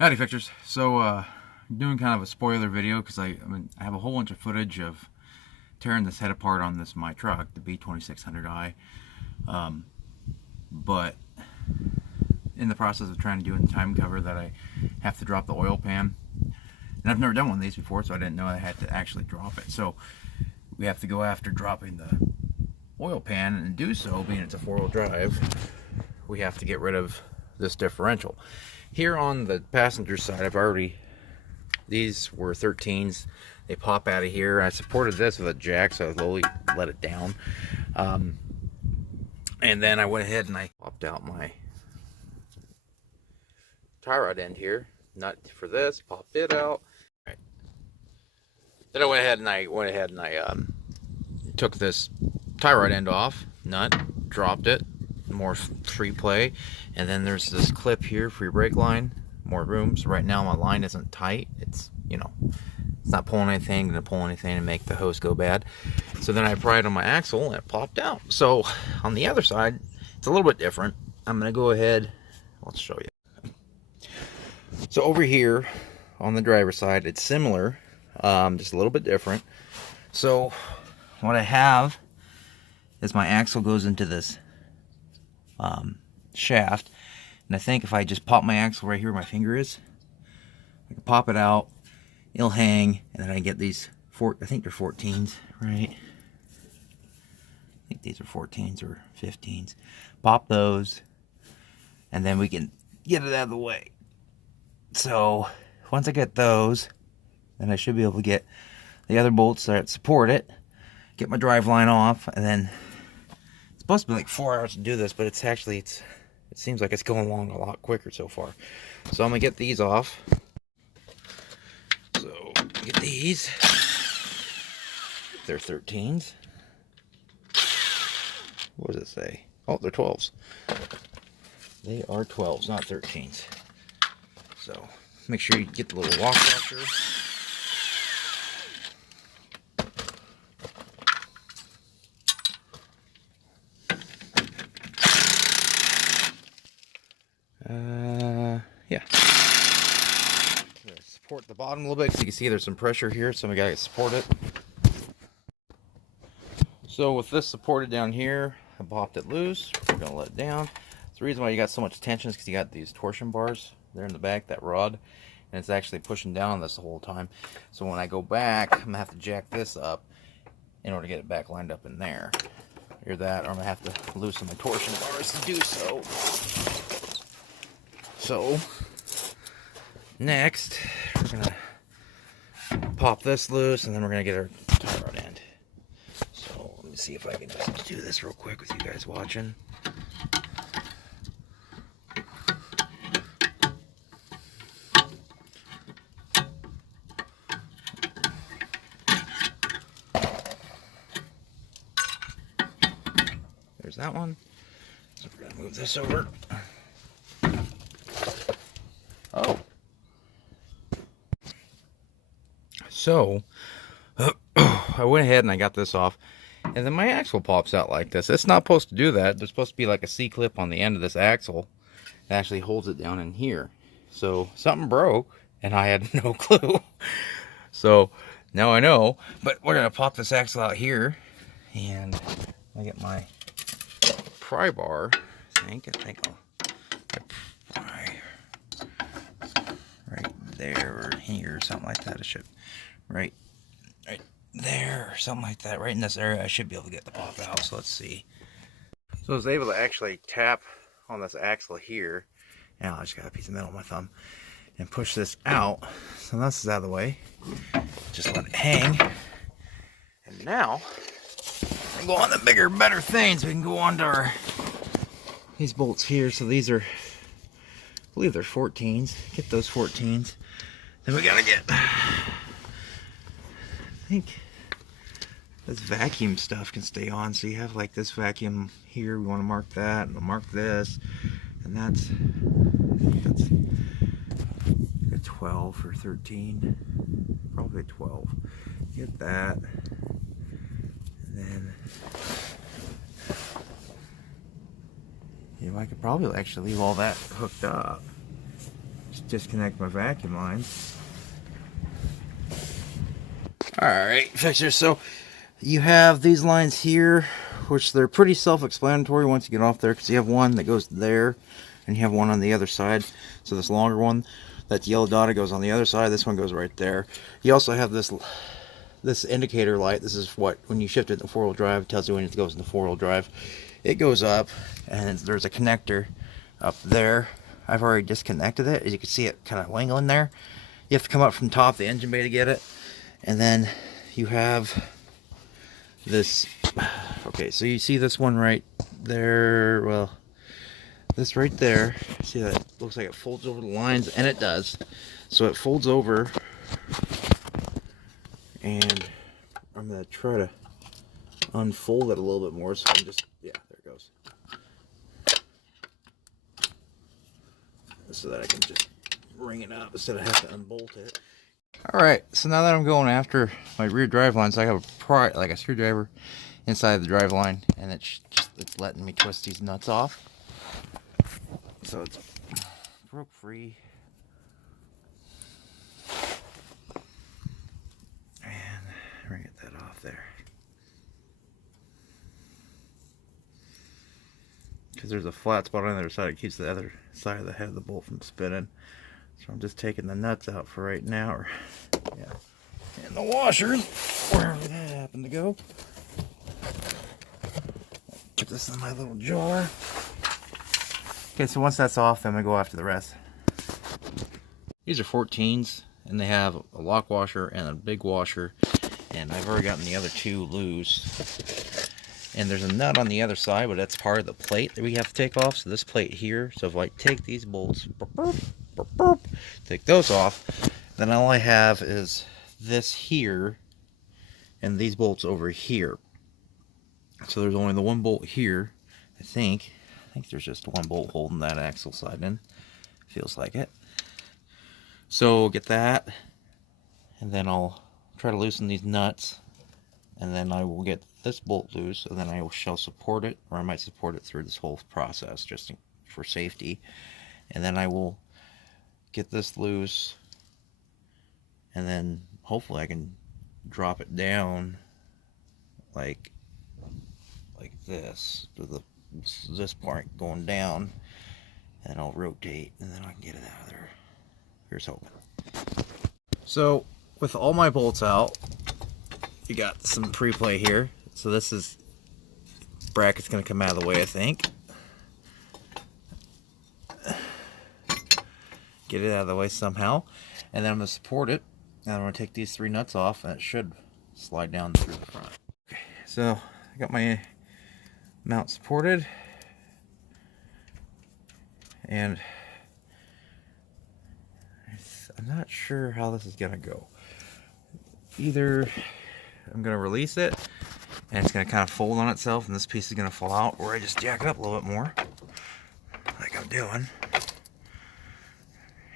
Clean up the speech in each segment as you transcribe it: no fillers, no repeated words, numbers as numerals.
Howdy fixers. So doing kind of a spoiler video because I have a whole bunch of footage of tearing this head apart on my truck, the b2600i. But in the process of trying to do in the time cover that I have to drop the oil pan. And I've never done one of these before, so I didn't know I had to actually drop it. So we have to go after dropping the oil pan, and to do so, being it's a four-wheel drive, we have to get rid of this differential. Here on the passenger side, these were 13s. They pop out of here. I supported this with a jack, so I slowly let it down. And then I went ahead and I popped out my tie rod end here. Nut for this, popped it out. Right. Then I went ahead and I took this tie rod end off, nut, dropped it, more free play, and then there's this clip here for your brake line, more room. So right now my line isn't tight. It's, it's not pulling anything, gonna pull anything and make the hose go bad. So then I pried on my axle and it popped out. So on the other side, it's a little bit different. I'm gonna go ahead, let's show you. So over here on the driver's side, it's similar, just a little bit different. So what I have is my axle goes into this shaft, and I think if I just pop my axle right here where my finger is, I can pop it out, it'll hang, and then I get these I think they're 14s, right? I think these are 14s or 15s. Pop those, and then we can get it out of the way. So once I get those, then I should be able to get the other bolts that support it, get my drive line off, and then it's supposed to be like 4 hours to do this, but it seems like it's going along a lot quicker so far. So I'm gonna get these off. So get these. They're 13s. What does it say? Oh, they're 12s. They are 12s, not 13s. So make sure you get the little lock washer. Yeah. Support the bottom a little bit, so you can see there's some pressure here, so we gotta support it. So with this supported down here, I popped it loose. We're gonna let it down. The reason why you got so much tension is because you got these torsion bars there in the back, that rod, and it's actually pushing down on this the whole time. So when I go back, I'm gonna have to jack this up in order to get it back lined up in there. Or that, or I'm gonna have to loosen my torsion bars to do so. So next, we're gonna pop this loose, and then we're gonna get our tie rod end. So let me see if I can just do this real quick with you guys watching. There's that one. So we're gonna move this over. Oh. So I went ahead and I got this off, and then my axle pops out like this. It's not supposed to do that. There's supposed to be like a C-clip on the end of this axle that actually holds it down in here. So something broke, and I had no clue. So now I know, but we're gonna pop this axle out here, and I get my pry bar. I think I'll pry right there or here or something like that. It should right there or something like that. Right in this area, I should be able to get the pop out. So let's see. So I was able to actually tap on this axle here. Now I just got a piece of metal on my thumb and push this out. So this is out of the way. Just let it hang. And now I go on the bigger, better things. We can go on to these bolts here. So these are, I believe they're 14s. Get those 14s. Then we gotta get, I think this vacuum stuff can stay on. So you have like this vacuum here. We want to mark that, and we'll mark this, and that's a 12 or 13, probably 12. Get that, and then I could probably actually leave all that hooked up. Just disconnect my vacuum lines. Alright, fixers, so you have these lines here, which they're pretty self-explanatory once you get off there, because you have one that goes there, and you have one on the other side. So this longer one, that's yellow dotted, goes on the other side. This one goes right there. You also have this indicator light. This is what, when you shift it to four-wheel drive, it tells you when it goes into four-wheel drive. It goes up, and there's a connector up there. I've already disconnected it. As you can see it kind of wangling there. You have to come up from top the engine bay to get it. And then you have this, okay, so you see this one right there, well, this right there, see that looks like it folds over the lines, and it does. So it folds over, and I'm going to try to unfold it a little bit more, so I'm just, yeah, there it goes. So that I can just bring it up instead of having to unbolt it. Alright, so now that I'm going after my rear drive lines, I have a screwdriver inside the drive line, and it's letting me twist these nuts off. So it's broke free. And we're gonna get that off there. Because there's a flat spot on the other side, it keeps the other side of the head of the bolt from spinning. So I'm just taking the nuts out for right now, or yeah, and the washers, wherever that happened to go. Put this in my little jar. Okay, so once that's off, then we go after the rest. These are 14s, and they have a lock washer and a big washer, and I've already gotten the other two loose. And there's a nut on the other side, but that's part of the plate that we have to take off. So this plate here, so if I take these bolts, take those off, then all I have is this here and these bolts over here. So there's only the one bolt here, I think there's just one bolt holding that axle side in, feels like it. So get that, and then I'll try to loosen these nuts, and then I will get this bolt loose, and then I shall support it, or I might support it through this whole process just for safety. And then I will get this loose, and then hopefully I can drop it down like this, to this part going down, and I'll rotate, and then I can get it out of there. Here's hoping. So with all my bolts out, you got some pre-play here. So this is bracket's going to come out of the way, I think. Get it out of the way somehow, and then I'm going to support it, and I'm going to take these three nuts off, and it should slide down through the front. Okay, so I got my mount supported, and I'm not sure how this is going to go. Either I'm going to release it, and it's going to kind of fold on itself, and this piece is going to fall out, or I just jack it up a little bit more, like I'm doing.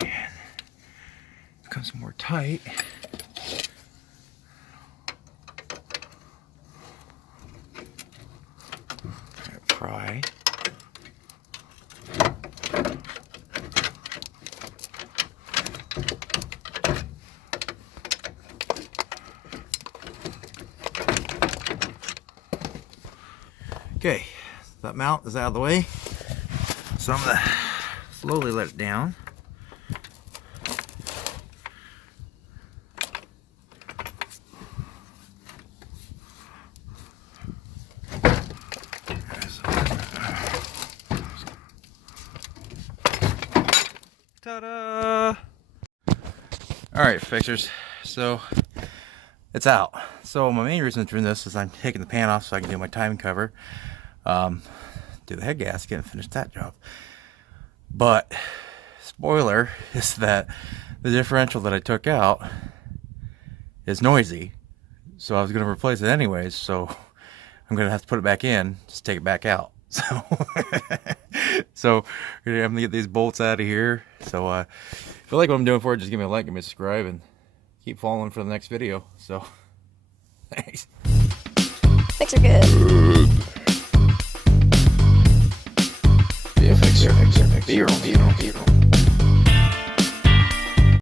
And it becomes more tight. Pry. Okay, that mount is out of the way, so I'm going to slowly let it down. Ta-da! Alright, fixers, so it's out. So my main reason for doing this is I'm taking the pan off so I can do my timing cover, do the head gasket and finish that job. But spoiler is that the differential that I took out is noisy, so I was going to replace it anyways, so I'm going to have to put it back in, just take it back out. So I'm going to get these bolts out of here. So if you like what I'm doing for it, just give me a like, give me a subscribe, and keep following for the next video. So thanks. Thanks are good. Be a fixer. Be your own.